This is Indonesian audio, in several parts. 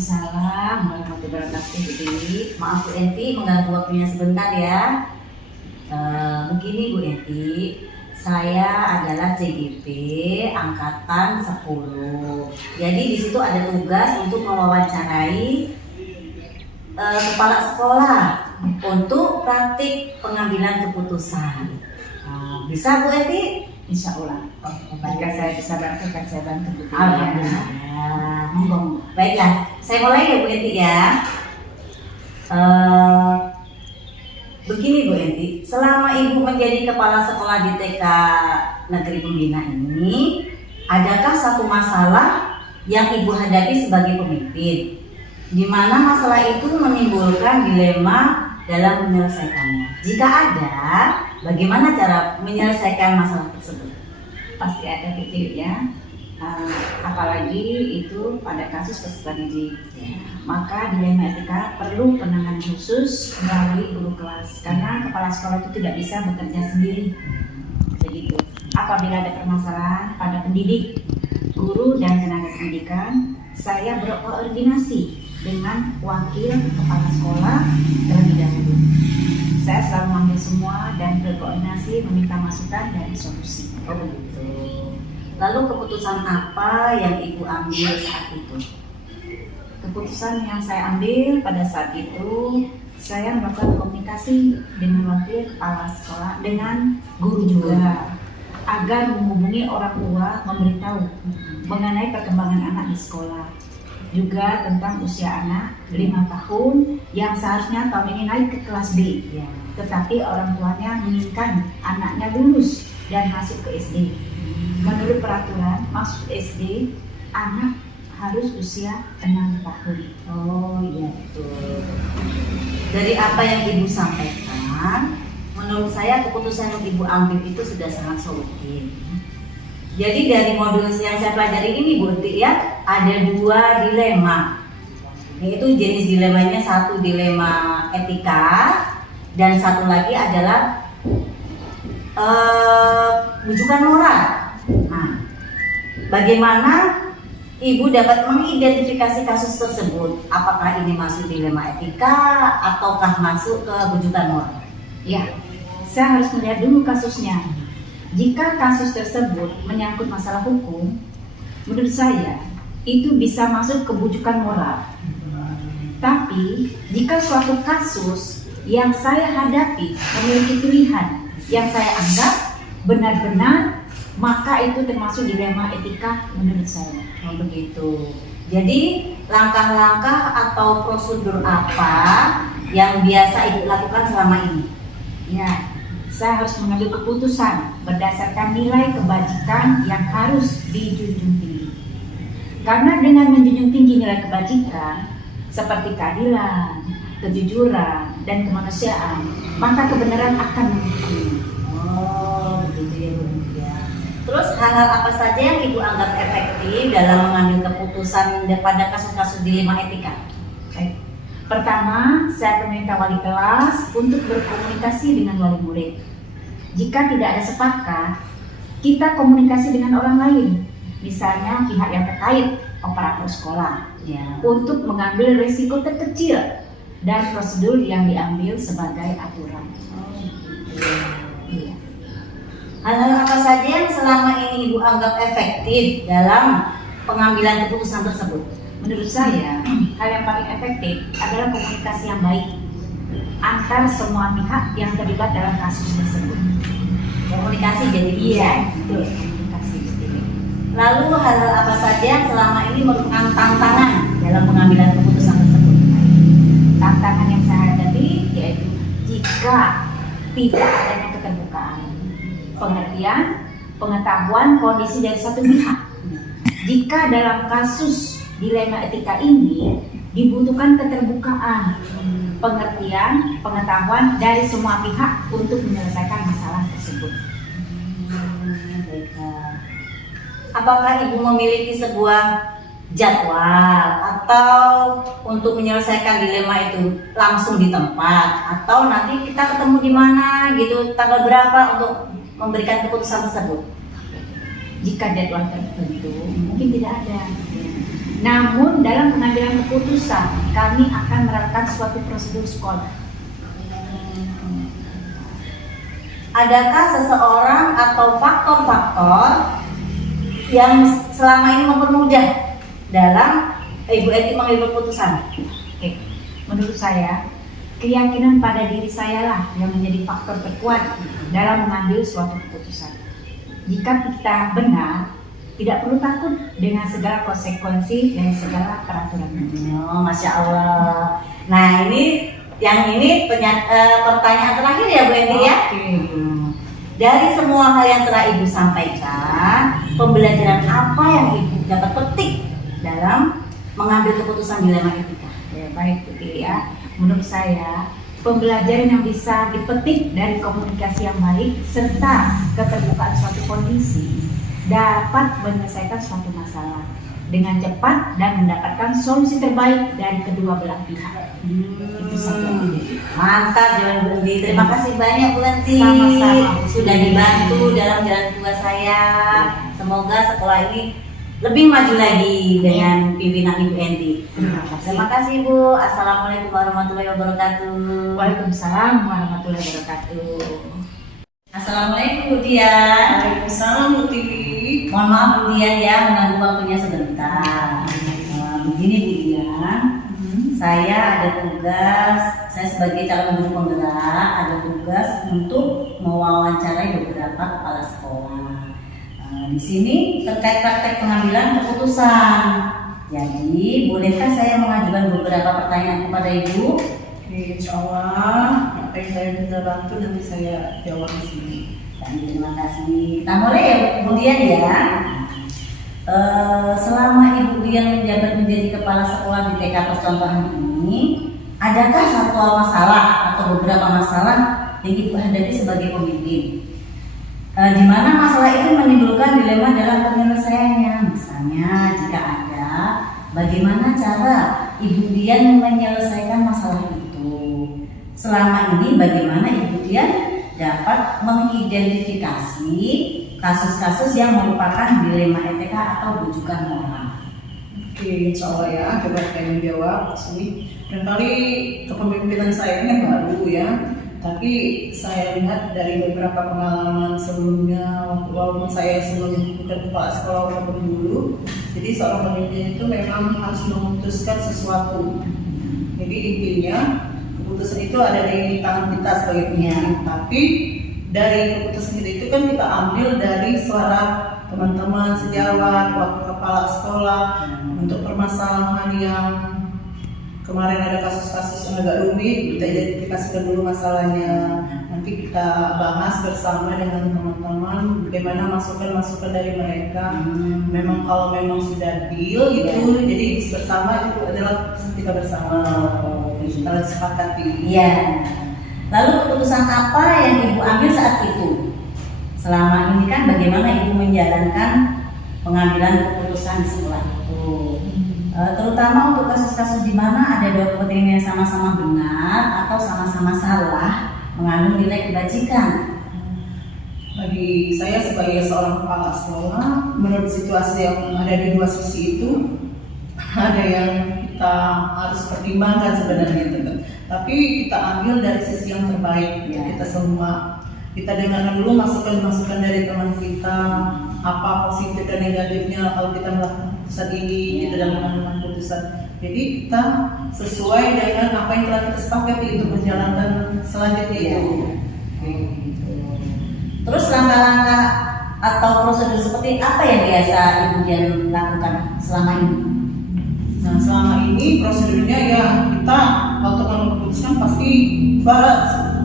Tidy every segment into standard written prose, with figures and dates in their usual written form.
Waalaikumsalam warahmatullahi wabarakatuh, Bu Dewi. Maaf Bu Enti, mengganggu waktunya sebentar ya. Begini Bu Enti, saya adalah CGP angkatan 10. Jadi di situ ada tugas untuk mewawancarai kepala sekolah untuk praktik pengambilan keputusan. Bisa Bu Enti? Insya Allah. Jika saya bisa bantu, akan saya bantu, Bu Dewi. Alhamdulillah. Monggo. Baiklah, saya mulai ya Bu Enti ya. Begini Bu Enti, selama Ibu menjadi kepala sekolah di TK Negeri Pembina ini, adakah satu masalah yang Ibu hadapi sebagai pemimpin, di mana masalah itu menimbulkan dilema dalam menyelesaikannya? Jika ada, bagaimana cara menyelesaikan masalah tersebut? Pasti ada, Bu Dewi ya. Apalagi itu pada kasus peserta didik, maka dilema etika perlu penanganan khusus melalui guru kelas, karena kepala sekolah itu tidak bisa bekerja sendiri. Begitu. Apabila ada permasalahan pada pendidik, guru dan tenaga pendidikan, saya berkoordinasi dengan wakil kepala sekolah terlebih dahulu. Saya selalu mengambil semua dan berkoordinasi meminta masukan dan solusi. Oh begitu. Lalu keputusan apa yang Ibu ambil saat itu? Keputusan yang saya ambil pada saat itu, saya melakukan komunikasi dengan wakil kepala sekolah, dengan guru juga, agar menghubungi orang tua, memberitahu mengenai perkembangan anak di sekolah, juga tentang usia anak 5 tahun yang seharusnya tahun ini naik ke kelas B, tetapi orang tuanya menginginkan anaknya lulus dan masuk ke SD. Menurut peraturan masuk SD, anak harus usia 6 tahun. Oh iya betul. Dari apa yang Ibu sampaikan, menurut saya keputusan yang Ibu ambil itu sudah sangat solutif. Jadi dari modul yang saya pelajari ini Bu Enti ya, ada 2 dilema. Yaitu jenis dilemanya, satu dilema etika dan satu lagi adalah rujukan moral. Nah, bagaimana Ibu dapat mengidentifikasi kasus tersebut? Apakah ini masuk dilema etika ataukah masuk ke rujukan moral? Ya, saya harus melihat dulu kasusnya. Jika kasus tersebut menyangkut masalah hukum, menurut saya itu bisa masuk ke rujukan moral. Tapi jika suatu kasus yang saya hadapi memiliki pilihan yang saya anggap benar-benar, maka itu termasuk dilema etika menurut saya. Oh begitu. Jadi langkah-langkah atau prosedur apa yang biasa Ibu lakukan selama ini? Ya, saya harus mengambil keputusan berdasarkan nilai kebajikan yang harus dijunjung tinggi. Karena dengan menjunjung tinggi nilai kebajikan seperti keadilan, kejujuran, dan kemanusiaan, maka kebenaran akan mengikuti. Oh begitu ya Bu. Terus hal-hal apa saja yang Ibu anggap efektif dalam mengambil keputusan pada kasus-kasus dilema etika? Baik. Pertama, saya meminta wali kelas untuk berkomunikasi dengan wali murid. Jika tidak ada sepakat, kita komunikasi dengan orang lain, misalnya pihak yang terkait, operator sekolah, untuk mengambil risiko terkecil dan prosedur yang diambil sebagai aturan. Iya. Hal-hal apa saja yang selama ini Ibu anggap efektif dalam pengambilan keputusan tersebut? Menurut saya, hal yang paling efektif adalah komunikasi yang baik antar semua pihak yang terlibat dalam kasus tersebut. Komunikasi jadi betul, komunikasi. Lalu hal-hal apa saja yang selama ini merupakan tantangan dalam pengambilan keputusan tersebut? Tantangan yang saya hadapi yaitu jika tidak adanya keterbukaan, pengertian, pengetahuan kondisi dari satu pihak. Jika dalam kasus dilema etika ini dibutuhkan keterbukaan, pengertian, pengetahuan dari semua pihak untuk menyelesaikan masalah tersebut. Apakah Ibu memiliki sebuah jadwal atau untuk menyelesaikan dilema itu langsung di tempat, atau nanti kita ketemu di mana gitu, tanggal berapa untuk memberikan keputusan tersebut? Jika jadwal tertentu mungkin tidak ada, Namun dalam pengambilan keputusan kami akan menerapkan suatu prosedur sekolah. Adakah seseorang atau faktor-faktor yang selama ini mempermudah dalam Ibu Eti mengambil keputusan? Oke. Menurut saya, keyakinan pada diri saya lah yang menjadi faktor terkuat dalam mengambil suatu keputusan. Jika kita benar, tidak perlu takut dengan segala konsekuensi dan segala peraturan. Oh, Masya Allah. Nah ini pertanyaan terakhir ya Bu Eti ya. Dari semua hal yang telah Ibu sampaikan, pembelajaran apa yang Ibu dapat petik dalam mengambil keputusan dilema etika? Ya, baik Putri ya. Menurut saya, pembelajaran yang bisa dipetik dari komunikasi yang baik serta keterbukaan suatu kondisi dapat menyelesaikan suatu masalah dengan cepat dan mendapatkan solusi terbaik dari kedua belah pihak. Itu saja. Mantap jawaban Bu Enti. Terima kasih banyak Bu Enti. Sama-sama. Sudah dibantu dalam jalan keluar saya. Semoga sekolah ini lebih maju lagi dengan pimpinan Ibu Enti. Terima kasih Bu. Assalamualaikum warahmatullahi wabarakatuh. Waalaikumsalam warahmatullahi wabarakatuh. Assalamualaikum Bu Dian. Waalaikumsalam Bu Tiwi. Mohon maaf Bu Dian ya, mengganggu waktunya sebentar. Begini Bu Dian, saya ada tugas, saya sebagai calon guru penggerak ada tugas untuk mewawancarai beberapa kepala sekolah. Di sini terkait praktek pengambilan keputusan. Jadi, bolehkah saya mengajukan beberapa pertanyaan kepada Ibu? Oke, insya Allah apa yang saya bisa bantu nanti saya jawab di sini. Terima kasih. Kita mulai ya Bu Dian ya. Selama Ibu Dian menjabat menjadi kepala sekolah di TK Percontohan ini, adakah satu masalah atau beberapa masalah yang Ibu hadapi sebagai pemimpin? Di mana masalah itu menimbulkan dilema dalam penyelesaiannya? Misalnya, jika ada, bagaimana cara Ibu Dian menyelesaikan masalah itu? Selama ini, bagaimana Ibu Dian dapat mengidentifikasi kasus-kasus yang merupakan dilema etika atau bujukan moral? Oke, insya Allah ya, coba saya menjawab di sini. Barangkali kepemimpinan saya ini baru ya, tapi saya lihat dari beberapa pengalaman sebelumnya, walaupun saya sebelumnya bukan kepala sekolah walaupun dulu, jadi seorang pemimpin itu memang harus memutuskan sesuatu. Jadi intinya keputusan itu ada di tangan kita sebagai pemimpin, tapi dari keputusan itu kan kita ambil dari suara teman-teman sejawat, wakil kepala sekolah untuk permasalahan yang kemarin ada kasus-kasus yang agak rumit, kita identifikasikan dulu masalahnya. Nanti kita bahas bersama dengan teman-teman bagaimana masukan-masukan dari mereka. Memang kalau memang sudah deal gitu, jadi bersama itu adalah keputusan kita bersama. Kita sepakati. Iya. Lalu keputusan apa yang Ibu ambil saat itu? Selama ini kan bagaimana Ibu menjalankan pengambilan keputusan di sekolah itu? Terutama untuk kasus-kasus di mana ada dua kepentingan yang sama-sama benar atau sama-sama salah mengandung nilai kebajikan. Bagi saya sebagai seorang kepala sekolah, menurut situasi yang ada di dua sisi itu, ada yang kita harus pertimbangkan sebenarnya itu. Tapi kita ambil dari sisi yang terbaik ya. Kita semua, kita dengarkan dulu masukan-masukan dari teman kita, apa positif dan negatifnya kalau kita melakukan keputusan ini, kita dalam mengambil keputusan. Jadi kita sesuai dengan apa yang telah kita sepakati untuk menjalankan selanjutnya itu. Terus langkah-langkah atau prosedur seperti apa yang biasa Ibu Dian lakukan selama ini? Nah, selama ini prosedurnya ya kita waktu memutuskan pasti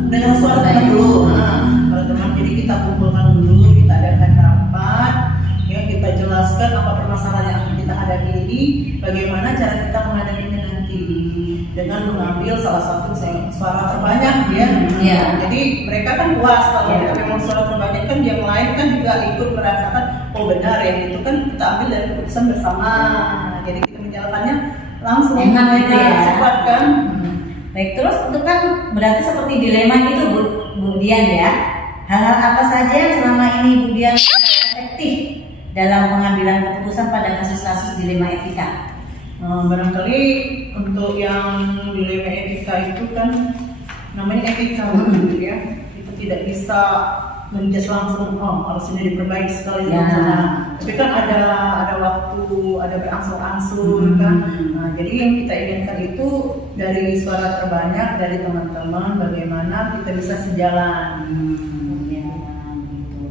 dengan suara teman dulu. Para teman, jadi kita kumpulkan dulu, kita adakan rapat, ya kita jelaskan apa permasalahan yang akan kita hadapi ini, bagaimana cara kita menghadapinya nanti dengan mengambil salah satu suara terbanyak ya. Jadi mereka kan puas kalau kita memang suara terbanyak, kan yang lain kan juga ikut merasakan oh benar ya, itu kan kita ambil dari keputusan bersama. Jadi kita menjalankannya langsung enak gitu ya, cepat kan. Baik, terus itu kan berarti seperti dilema gitu Bu Dian ya. Hal-hal apa saja yang selama ini Bu Dian efektif dalam pengambilan keputusan pada kasus-kasus dilema etika? Barangkali untuk yang dilema etika itu kan namanya etika gitu ya. Kita tidak bisa menjudge langsung, oh harus ini diperbaiki sekali Ya. Tapi kan ada waktu, ada berangsur-angsur kan. Nah, jadi yang kita inginkan itu dari suara terbanyak dari teman-teman bagaimana kita bisa sejalan. Ya, gitu.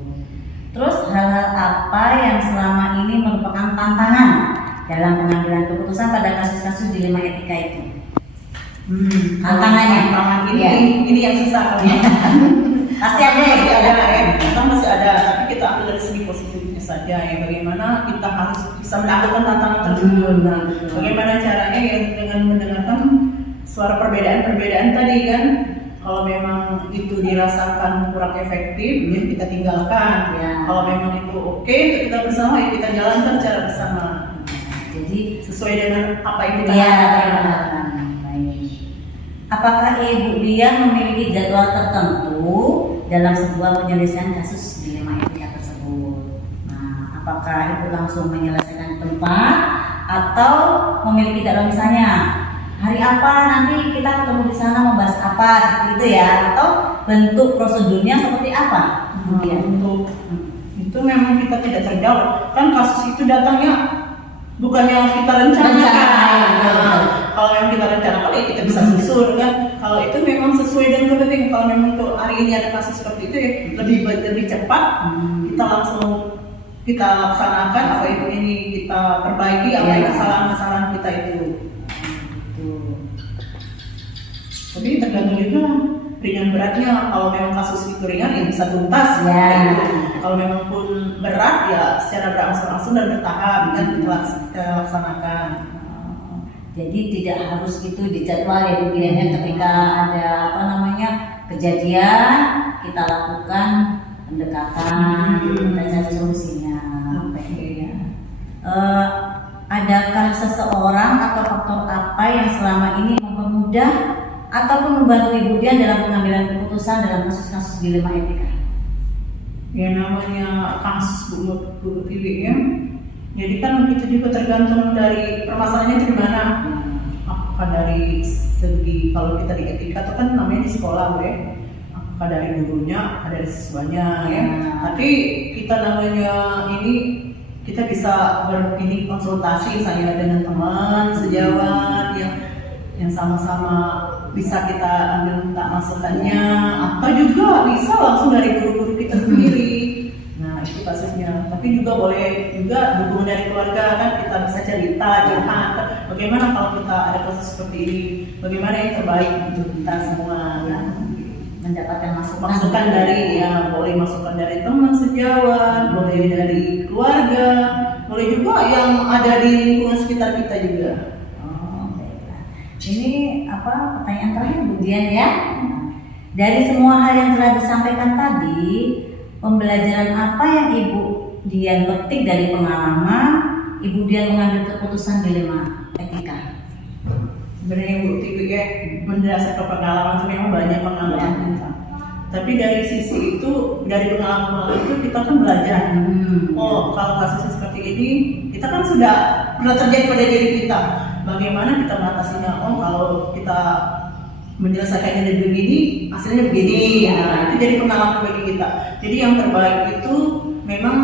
Terus hal-hal apa yang selama ini merupakan tantangan dalam pengambilan keputusan pada kasus-kasus dilema etika itu? Tantangannya. Tantangan Ya. ini yang susah. Pasti ada ya. Masih ada ya, memang masih ada, tapi kita ambil dari segi positifnya saja ya, bagaimana kita harus bisa melakukan tantangan tersebut. Nah, bagaimana caranya ya dengan mendengarkan suara perbedaan-perbedaan tadi kan, kalau memang itu dirasakan kurang efektif ya kita tinggalkan. Ya. Kalau memang itu oke untuk kita bersama ya kita jalankan secara bersama. Jadi Sesuai dengan apa yang kita ya, harapkan. baik. Apakah Ibu Dian memiliki jadwal tertentu dalam sebuah penyelesaian kasus dilema etika tersebut? Nah, apakah Ibu langsung menyelesaikan di tempat atau memiliki jadwal, misalnya hari apa nanti kita ketemu di sana membahas apa seperti itu ya, atau bentuk prosedurnya seperti apa? Untuk itu memang kita tidak terjawab kan, kasus itu datangnya bukannya kita rencanakan. Nah, kalau yang kita rencanakan ya kita bisa susun kan. Kalau itu memang sesuai dengan kepentingan. Kalau memang untuk hari ini ada kasus seperti itu ya lebih cepat, kita langsung kita laksanakan apa itu ini kita perbaiki apa yang kesalahan-kesalahan kita itu. Tapi tergantung juga ringan beratnya. Kalau memang kasus itu ringan ya bisa tuntas. Ya. Kalau memang pun berat ya secara berangsur-angsur dan bertahap kan kita laksanakan. Jadi tidak harus itu dijadwal ya Bu Dian ya, ketika ada kejadian kita lakukan pendekatan, kita cari solusinya. Oke. Adakah seseorang atau faktor apa yang selama ini mempermudah ataupun membantu Ibu Dian dalam pengambilan keputusan dalam kasus-kasus dilema etika? Ya namanya kasus Bu Tiwi ya. Jadi kan kita juga tergantung dari permasalahannya itu di mana. Apakah dari segi kalau kita di etika itu kan namanya di sekolah ya. Apakah dari gurunya, apakah dari siswanya ya. Tapi kita namanya ini kita bisa konsultasi misalnya dengan teman sejawat yang sama-sama bisa kita ambil minta masukannya, atau juga bisa langsung dari guru-guru kita sendiri. Nah itu kasusnya. Tapi juga boleh juga dukungan dari keluarga kan, kita bisa cerita curhat bagaimana kalau kita ada kasus seperti ini, bagaimana yang terbaik untuk kita semua. Mendapatkan masukan dari boleh masukan dari teman sejawat, boleh dari keluarga, boleh juga yang ada di lingkungan sekitar kita juga. Baiklah. Ini pertanyaan terakhir Bu Dian ya. Dari semua hal yang telah disampaikan tadi, pembelajaran apa yang Ibu Dian petik dari pengalaman Ibu Dian mengambil keputusan dilema etika? Sebenarnya Bu Tiwi ya, berdasarkan pengalaman itu memang banyak pengalaman kita. Tapi dari sisi itu, dari pengalaman itu kita kan belajar. Oh kalau kasusnya seperti ini, kita kan sudah pernah terjadi pada diri kita. Bagaimana kita mengatasinya? Oh kalau kita menyelesaikannya dari begini, hasilnya begini. Nah, itu jadi pengalaman bagi kita. Jadi yang terbaik itu memang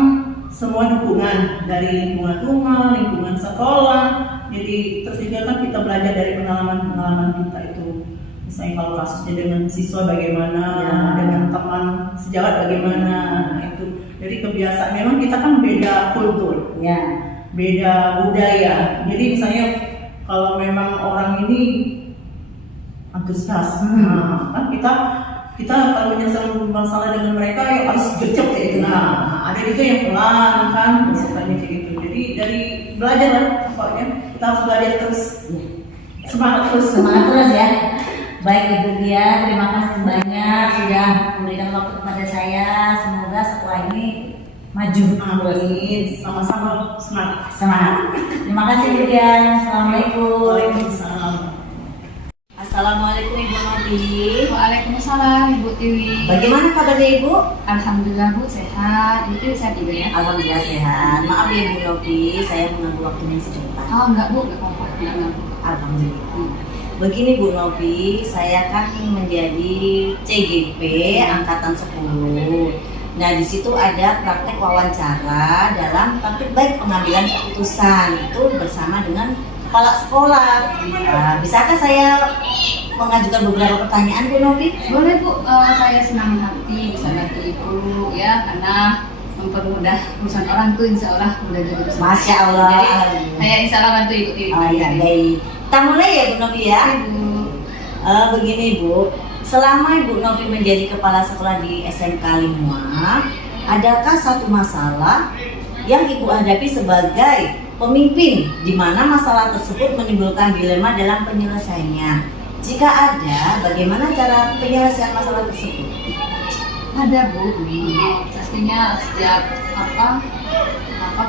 semua dukungan dari lingkungan rumah, lingkungan sekolah. Jadi terus juga kan kita belajar dari pengalaman-pengalaman kita itu. Misalnya kalau kasusnya dengan siswa bagaimana, dengan teman sejawat bagaimana, nah itu. Jadi kebiasaan memang kita kan beda kultur, beda budaya. Jadi misalnya kalau memang orang ini antusias, kan kita kalau menyelesaikan masalah dengan mereka ya harus gercep kayak gitu. Nah, ada juga yang pelan kan, misalnya kayak gitu. Jadi dari belajar lah, pokoknya kita harus belajar terus, semangat terus ya. Baik Ibu Dian, terima kasih banyak sudah memberikan waktu kepada saya. Semoga setelah ini maju. Amin. Sama-sama Semangat. Terima kasih Ibu Dian. Assalamualaikum. Waalaikumsalam. Assalamualaikum Ibu Nobi. Waalaikumsalam Ibu Tiwi. Bagaimana kabarnya Ibu? Alhamdulillah Bu sehat. Ibu Tiwi sehat juga ya? Alhamdulillah sehat. Maaf ya Ibu Nobi, saya mengganggu waktunya sebentar. Oh enggak Bu, enggak apa-apa. Enggak. Alhamdulillah. Begini Bu Novi, saya kan menjadi CGP angkatan 10. Nah, di situ ada praktek wawancara dalam praktek baik pengambilan keputusan itu bersama dengan kepala sekolah. Bisakah saya mengajukan beberapa pertanyaan Bu Novi? Boleh Bu, saya senang hati bisa bantu Ibu ya, karena mempermudah urusan orang tuh insya Allah mudah jadi urusan. Masya Allah. Jadi saya insya Allah bantu Ibu Tiwi. Oh ya, baik. Kita mulai ya Bu Novi ya. Bu. Begini Bu, selama Ibu Novi menjadi kepala sekolah di SMK Lingua, adakah satu masalah yang Ibu hadapi sebagai pemimpin di mana masalah tersebut menimbulkan dilema dalam penyelesaiannya? Jika ada, bagaimana cara penyelesaian masalah tersebut? Ada Bu, pastinya setiap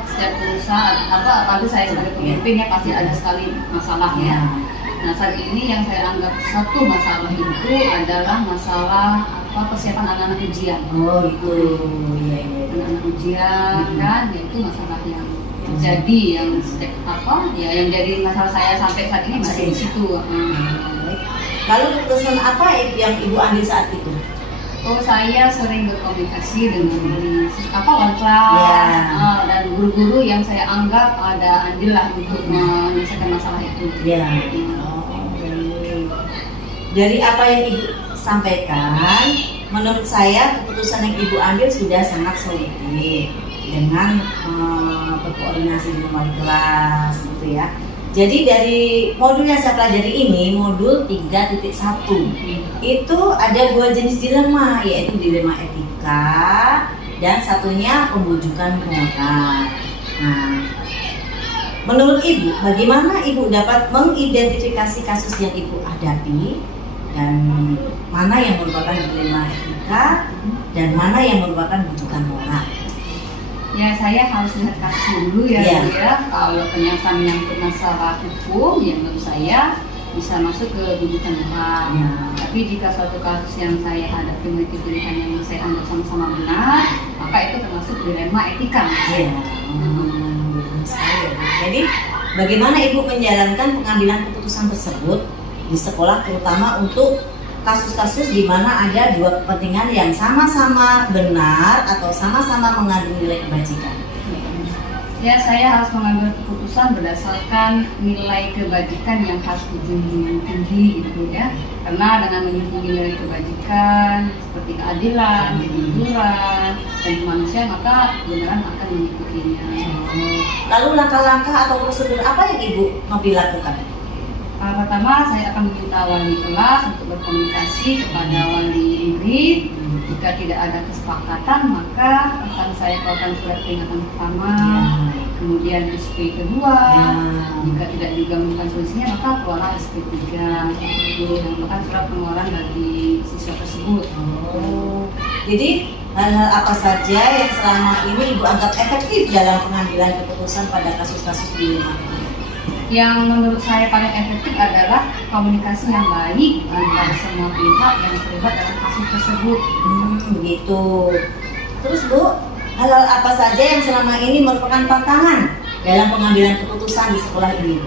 setiap perusahaan apalagi saya sebagai pemimpin ya pasti ada sekali masalahnya. Nah, saat ini yang saya anggap satu masalah itu adalah masalah persiapan anak-anak ujian. Oh itu, ya. Anak-anak ujian kan, yaitu masalah yang terjadi yang yang jadi masalah saya sampai saat ini masih di situ. Lalu keputusan apa yang Ibu ambil saat itu? Oh, saya sering berkomunikasi dengan wali kelas dan guru-guru yang saya anggap ada andil lah untuk menyelesaikan masalah itu. Ya. Dari apa yang Ibu sampaikan, menurut saya keputusan yang Ibu ambil sudah sangat solid dengan berkoordinasi dengan wali kelas gitu ya. Jadi dari modul yang saya pelajari ini, modul 3.1, itu ada 2 jenis dilema, yaitu dilema etika dan satunya pembujukan moral. Nah, menurut Ibu, bagaimana Ibu dapat mengidentifikasi kasus yang Ibu hadapi dan mana yang merupakan dilema etika dan mana yang merupakan bujukan moral? Ya, saya harus lihat kasus dulu ya, Bu ya. Kalau ternyata menyangkut masalah hukum, ya menurut saya bisa masuk ke bujukan moral. Tapi jika suatu kasus yang saya hadapi memiliki pilihan yang saya anggap sama-sama benar, maka itu termasuk dilema etika. Jadi, bagaimana Ibu menjalankan pengambilan keputusan tersebut di sekolah, terutama untuk kasus-kasus di mana ada 2 kepentingan yang sama-sama benar atau sama-sama mengandung nilai kebajikan? Ya, saya harus mengambil keputusan berdasarkan nilai kebajikan yang harus dijunjung tinggi gitu ya. Karena dengan menjunjung nilai kebajikan seperti keadilan, kejujuran, dan kemanusiaan, maka beneran akan mengikutinya. Lalu langkah-langkah atau prosedur apa yang Ibu Novi lakukan? Pertama, saya akan meminta wali kelas untuk berkomunikasi kepada wali murid. Jika tidak ada kesepakatan, maka akan saya keluarkan surat peringatan pertama, kemudian SP kedua. Jika tidak digabungkan solusinya, maka keluarlah SP 3. Yang merupakan surat pengeluaran bagi siswa tersebut. Jadi hal-hal apa saja yang selama ini Ibu anggap efektif dalam pengambilan keputusan pada kasus-kasus dilema? Yang menurut saya paling efektif adalah komunikasi yang baik antara semua pihak yang terlibat dalam kasus tersebut. Begitu. Terus Bu, hal-hal apa saja yang selama ini merupakan tantangan dalam pengambilan keputusan di sekolah ini?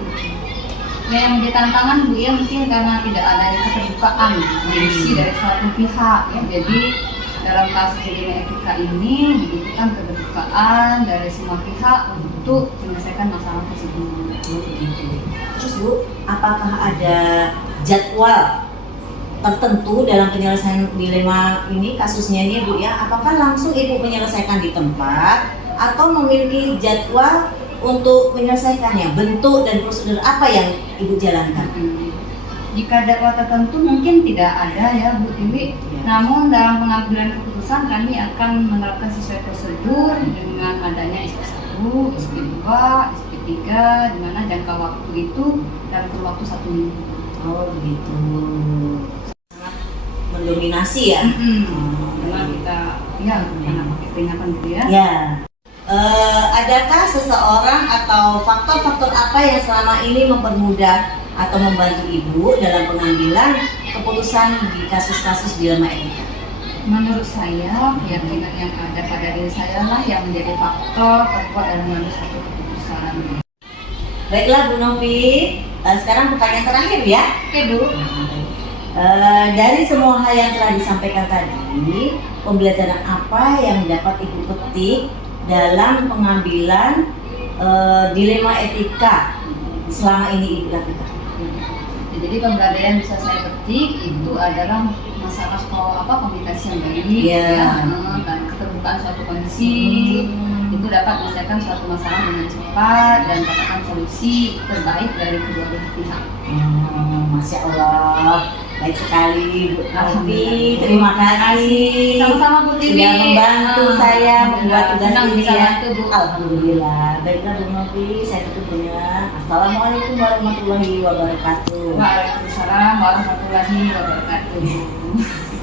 Yang menjadi tantangan Bu ya, mungkin karena tidak adanya keterbukaan kondisi dari suatu pihak ya. Jadi dalam kasus dilema etika ini dibutuhkan keterbukaan dari semua pihak untuk menyelesaikan masalah tersebut. Terus Bu, apakah ada jadwal tertentu dalam penyelesaian dilema ini, kasusnya ini Bu ya? Apakah langsung Ibu menyelesaikan di tempat atau memiliki jadwal untuk menyelesaikannya? Bentuk dan prosedur apa yang Ibu jalankan? Jika jadwal tertentu mungkin tidak ada ya Bu Tiwi. Namun dalam pengambilan keputusan kami akan menerapkan sesuai prosedur dengan adanya SP1, SP2, SP3, di mana jangka waktu itu dalam kurun waktu 1 minggu. Oh begitu. Sangat mendominasi ya. Karena kita karena pakai peringatan gitu ya. Adakah seseorang atau faktor-faktor apa yang selama ini mempermudah atau membantu Ibu dalam pengambilan keputusan di kasus-kasus dilema etika? Menurut saya, keyakinan yang ada pada diri saya lah yang menjadi faktor terkuat dalam mengambil satu keputusan. Baiklah Bu Novi, sekarang pertanyaan terakhir ya. Oke Bu. Dari semua hal yang telah disampaikan tadi, pembelajaran apa yang dapat Ibu petik dalam pengambilan dilema etika selama ini Ibu lakukan? Jadi pembelajaran bisa saya petik itu adalah masalah komunikasi yang baik, Iya. dan keterbukaan suatu kondisi itu dapat menyelesaikan suatu masalah dengan cepat dan dapatkan solusi terbaik dari kedua belah pihak. Masya Allah, baik sekali Bu Novi. Alhamdulillah. Terima kasih. Sama-sama Bu Tiwi. Sudah membantu saya membuat tugas Senang ini bisa ya. bantu, Bu. Alhamdulillah. Baiklah Bu Novi, saya tutup dengan Assalamualaikum warahmatullahi wabarakatuh. Waalaikumsalam warahmatullahi wabarakatuh.